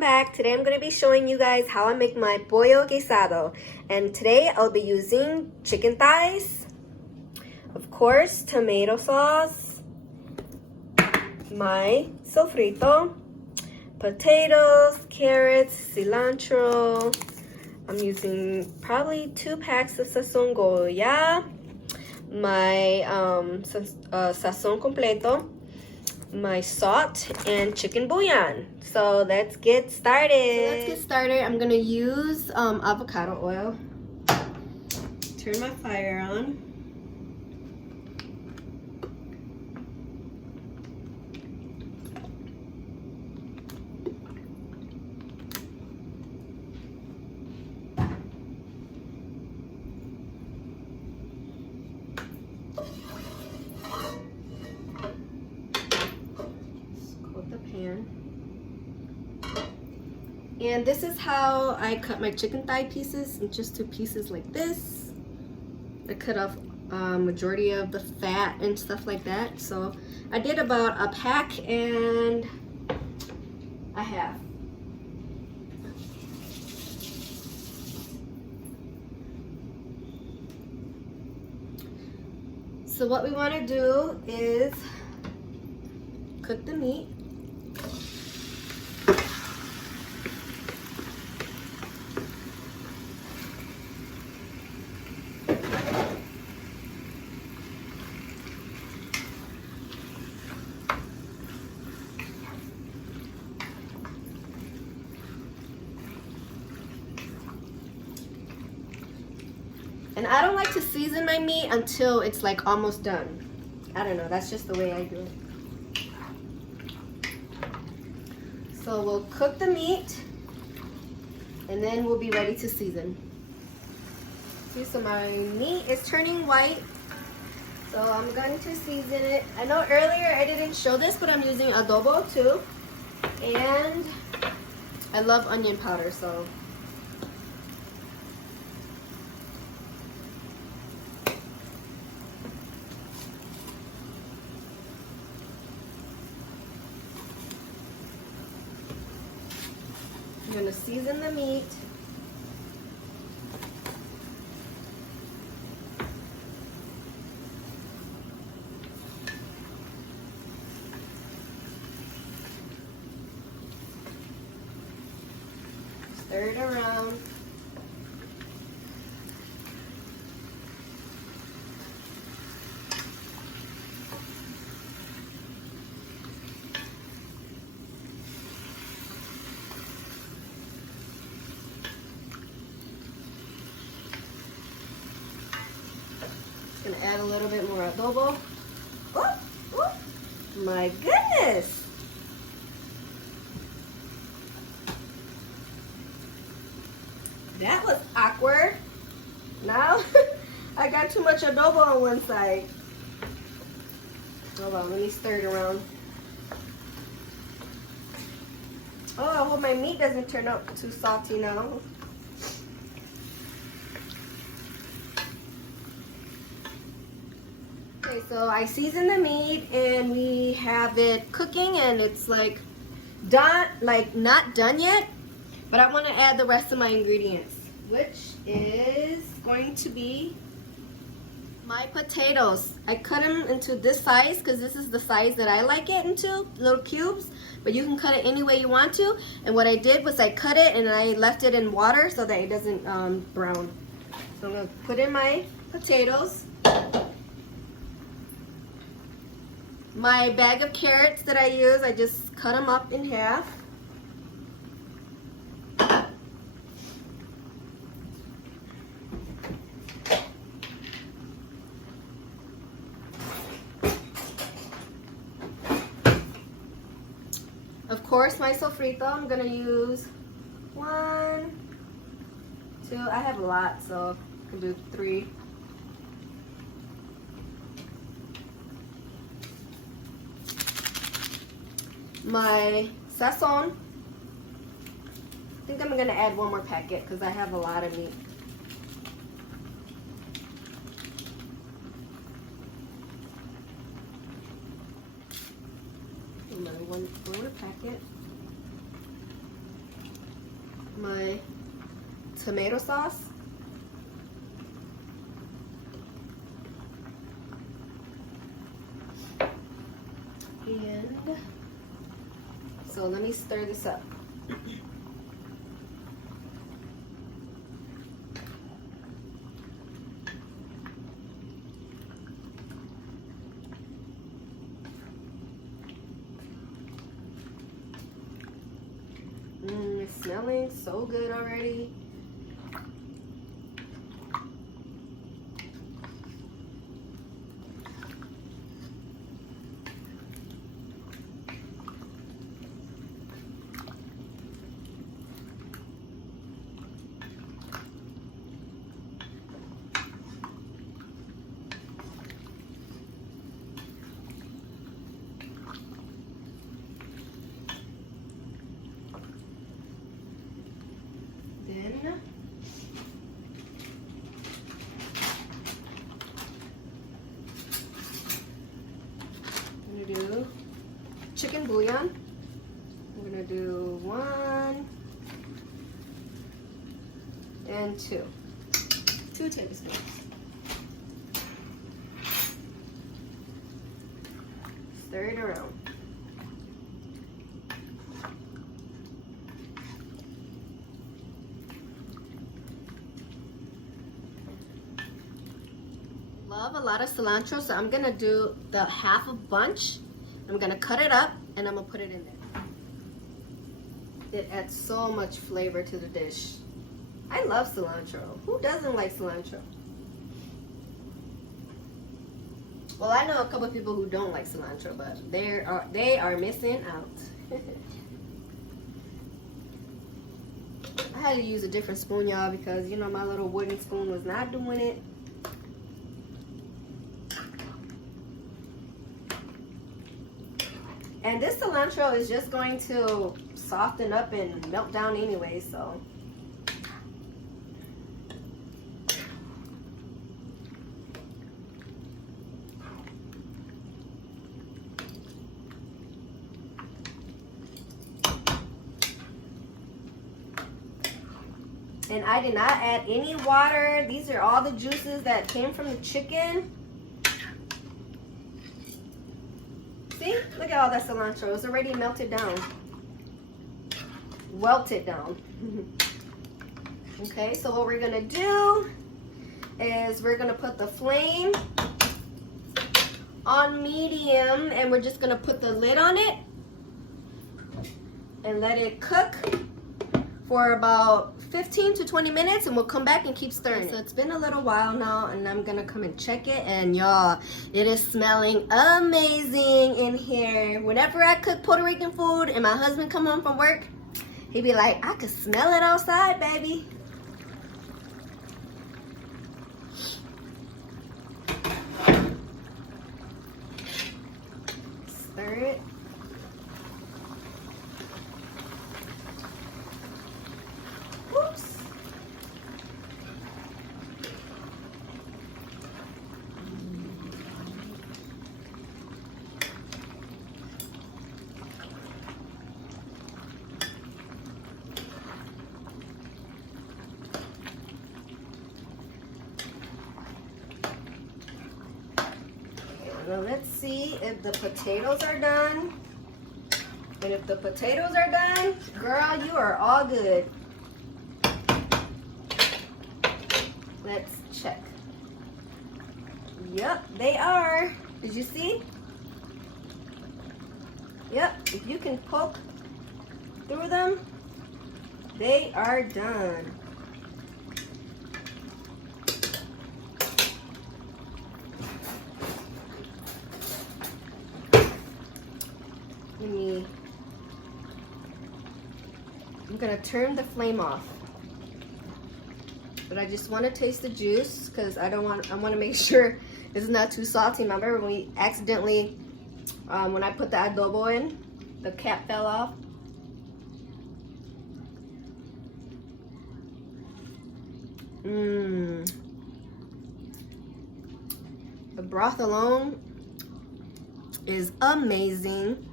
welcome back. Today I'm going to be showing you guys how I make my pollo guisado. And today I'll be using chicken thighs, of course, tomato sauce, my sofrito, potatoes, carrots, cilantro. I'm using probably 2 packs of sazon goya, my sazon completo, my salt, and chicken bouillon. So let's get started. I'm gonna use avocado oil. Turn my fire on. And this is how I cut my chicken thigh pieces, in just 2 pieces like this. I cut off majority of the fat and stuff like that. So I did about 1.5 packs. So what we want to do is cook the meat. And I don't like to season my meat until it's like almost done. I don't know, that's just the way I do it. So we'll cook the meat and then we'll be ready to season. See, so my meat is turning white. So I'm going to season it. I know earlier I didn't show this, but I'm using adobo too. And I love onion powder, so I'm gonna season the meat. Stir it around. Gonna add a little bit more adobo. Oh, oh, my goodness! That was awkward. Now I got too much adobo on one side. Hold on, let me stir it around. Oh, I hope my meat doesn't turn out too salty now. Okay, so I seasoned the meat and we have it cooking and it's like done, like not done yet, but I want to add the rest of my ingredients, which is going to be my potatoes. I cut them into this size because this is the size that I like it into, little cubes, but you can cut it any way you want to. And what I did was I cut it and I left it in water so that it doesn't brown. So I'm going to put in my potatoes. My bag of carrots that I use, I just cut them up in half. Of course, my sofrito, I'm gonna use 1, 2, I have a lot, so I can do 3. My sazon, I think I'm gonna add 1 more packet because I have a lot of meat. my one quarter packet. my tomato sauce. And so let me stir this up. It's smelling so good already. Then I'm gonna do chicken bouillon. I'm gonna do 1 and 2 tablespoons. Stir it around. Love a lot of cilantro, so I'm gonna do the half a bunch. I'm gonna cut it up and I'm gonna put it in there. It adds so much flavor to the dish. I love cilantro. Who doesn't like cilantro? Well, I know a couple of people who don't like cilantro, but they are missing out. I had to use a different spoon, y'all, because you know my little wooden spoon was not doing it. And this cilantro is just going to soften up and melt down anyway, so. And I did not add any water. These are all the juices that came from the chicken. See? Look at all that cilantro. It's already melted down. Welted down. Okay, so what we're gonna do is we're gonna put the flame on medium and we're just gonna put the lid on it and let it cook for about 15 to 20 minutes and we'll come back and keep stirring. So it's been a little while now and I'm gonna come and check it, and y'all, it is smelling amazing in here. Whenever I cook Puerto Rican food and my husband come home from work, he'd be like, I could smell it outside, baby. Stir it. Oops. Now let's see if the potatoes are done. And if the potatoes are done, girl, you are all good. Let's check. Yep, they are. Did you see? Yep, if you can poke through them, they are done. I'm gonna turn the flame off. But I just want to taste the juice because I want to make sure it's not too salty. Remember when we accidentally, when I put the adobo in, the cap fell off. The broth alone is amazing.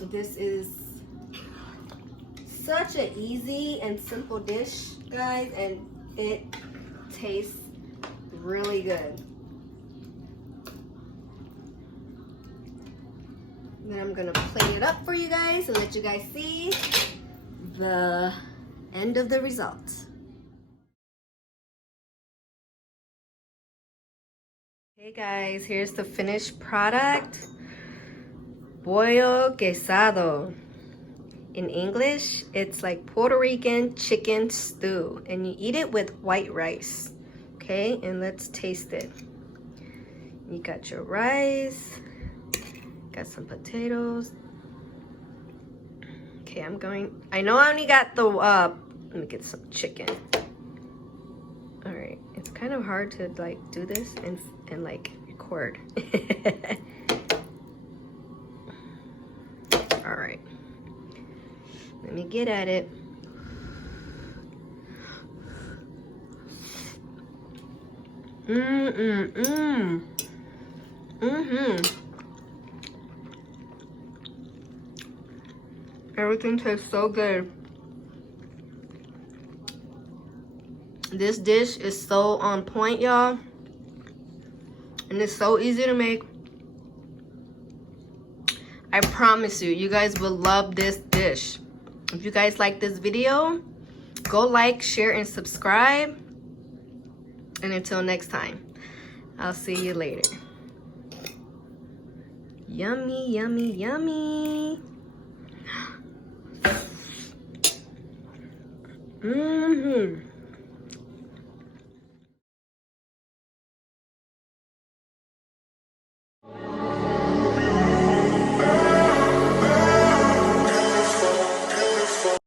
This is such an easy and simple dish, guys, and it tastes really good. Then I'm gonna plate it up for you guys and let you guys see the end of the result. Hey guys, here's the finished product. Pollo guisado. In English, it's like Puerto Rican chicken stew, and you eat it with white rice. Okay, and let's taste it. You got your rice, got some potatoes. Okay, I know I only got the, let me get some chicken. All right, it's kind of hard to like do this and like record. All right, let me get at it. Everything tastes so good. This dish is so on point, y'all. And it's so easy to make. I promise you, you guys will love this dish. If you guys like this video, go like, share, and subscribe. And until next time, I'll see you later. Yummy, yummy, yummy. Mm-hmm.